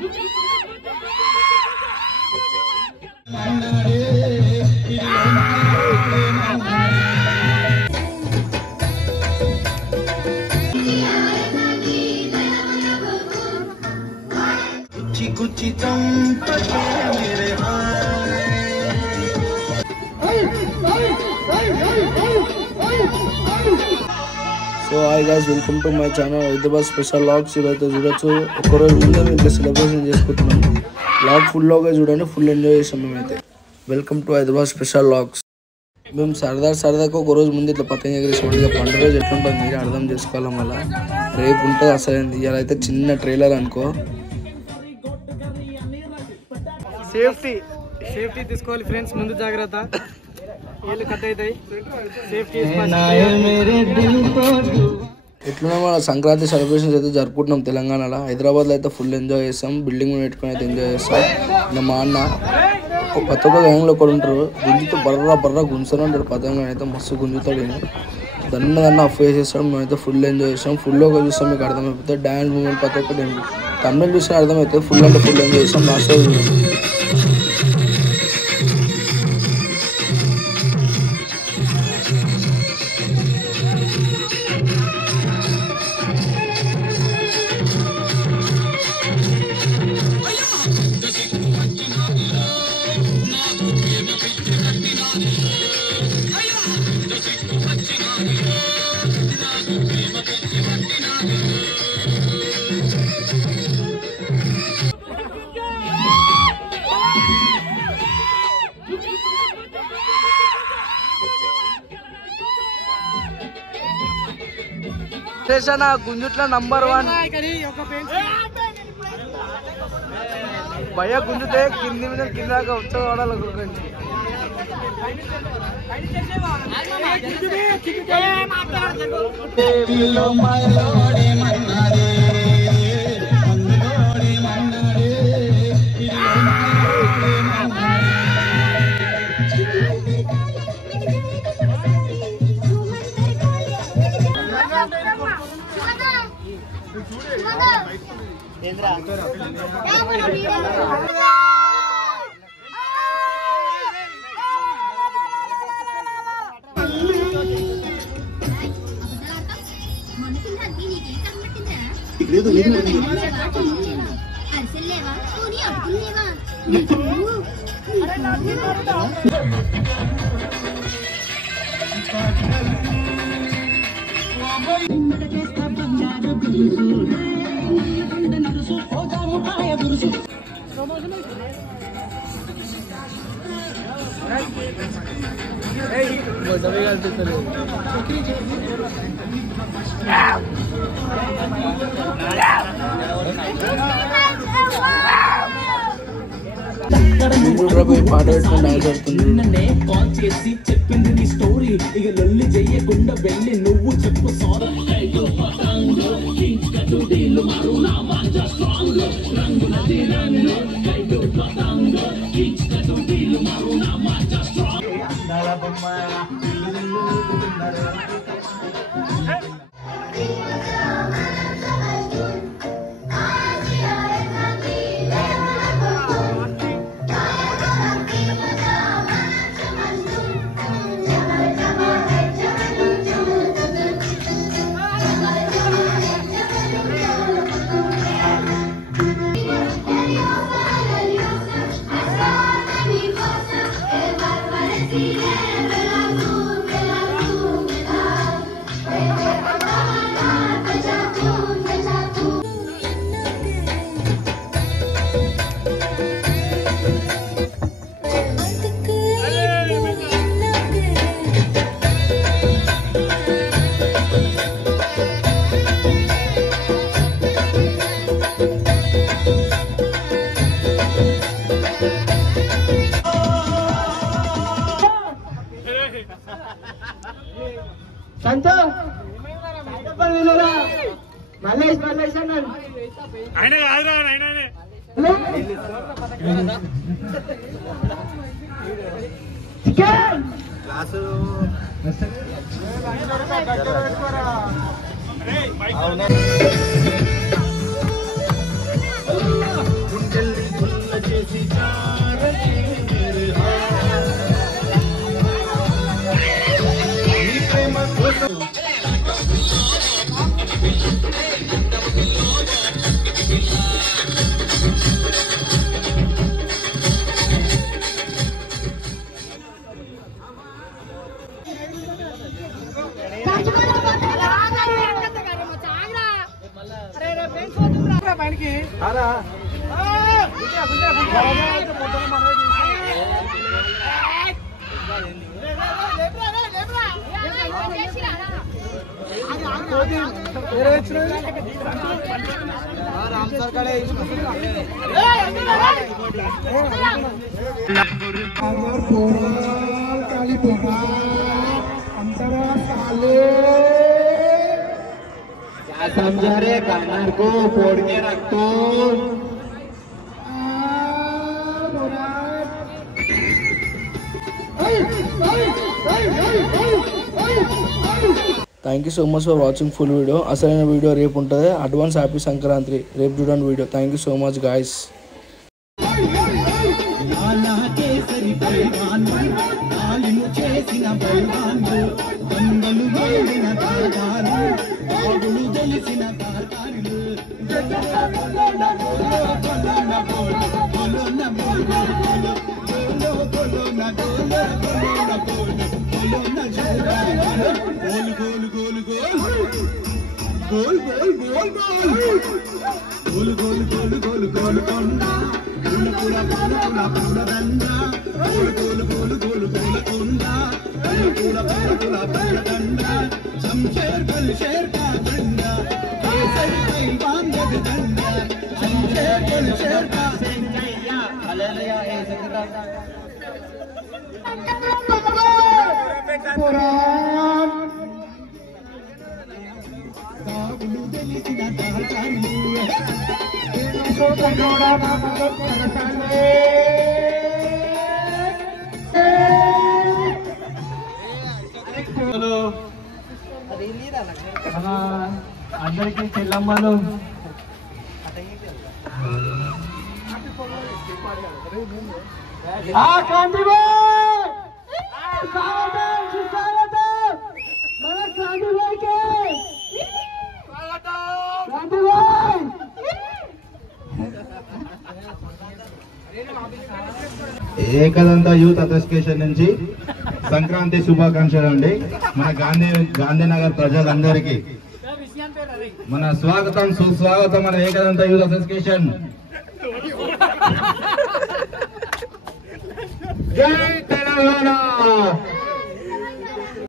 So hi guys, welcome to my channel Hyderabad special vlogs. ఇదైతే చూడొచ్చు ఒక రోజు ముందే మేము సెలబ్రేషన్ చేసుకుంటున్నాం. వ్లాగ్ ఫుల్గా చూడండి, ఫుల్ ఎంజాయ్ చేసాం మేమైతే. Welcome to Hyderabad special vlogs. మేము సరదాకు ఒక రోజు ముందు ఇట్లా పతంగ ఎగరేసాం. ఇక పండుగ రోజు ఎట్లుంటుంది మీరు అర్థం చేసుకోవాలి. మళ్ళీ రేపు ఉంటుంది అసలు. ఇవాళ అయితే చిన్న ట్రైలర్ అనుకో. సేఫ్టీ తీసుకోవాలి ఫ్రెండ్స్, ముందు జాగ్రత్త. ఏళ్ళు కట్ అవుతాయి. ఎట్లున్నా మన సంక్రాంతి సెలబ్రేషన్స్ అయితే జరుపుకుంటున్నాం తెలంగాణలో. హైదరాబాద్లో అయితే ఫుల్ ఎంజాయ్ చేస్తాం. బిల్డింగ్ మీద పెట్టుకుని అయితే ఎంజాయ్ చేస్తాం. ఇంకా మా అన్న ప్రతి ఒక్క గ్యాంగ్లో ఒకడు ఉంటారు, గుంజుతో బర్రా గుంజుతూనే ఉంటాడు. పతంగా అయితే మస్తు గుంజుతాడు. దన్న అఫ్ చేసేస్తాడు. మేమైతే ఫుల్ ఎంజాయ్ చేస్తాం. ఫుల్గా చూస్తాం, మీకు అర్థమైపోతుంది. డ్యాన్స్ మూమెంట్ ప్రతి ఒక్కటి తమిళ చూస్తే అర్థమవుతుంది. ఫుల్ అంటే ఫుల్ ఎంజాయ్ చేస్తాం. లాస్ట్ స్టేషన్ గుంజుట్ల నంబర్ 1 భయ గుంజుతే కింది మీద కిందాక వచ్చేవాడాలి. పాట పెట్టుకుని డాన్స్ ఆడుతుంది. కాల్ చేసి చెప్పింది నీ స్టోరీ, ఇక లొల్లి చెయ్యకుండా వెళ్ళి నువ్వు చెప్పు సారీ. సంతో మల్లేష్ అన్నాడు. ఆయన కాదురా, ఆయననే. క్లాసు क्या समझा रे कानर को फोड़ के रख तो। Thank you so much for watching full video. అసలైన వీడియో రేపు ఉంటుంది. Advance happy Sankranti. రేపు చూడండి video. Thank you so much guys. అందరికీ చెల్లమ్మలు ఏకదంత యూత్ అసోసియేషన్ నుంచి సంక్రాంతి శుభాకాంక్షలు అండి. మన గాంధీనగర్ ప్రజలందరికీ మన స్వాగతం సుస్వాగతం. మన ఏకదంత యూత్ అసోసియేషన్ జై తెలంగాణ.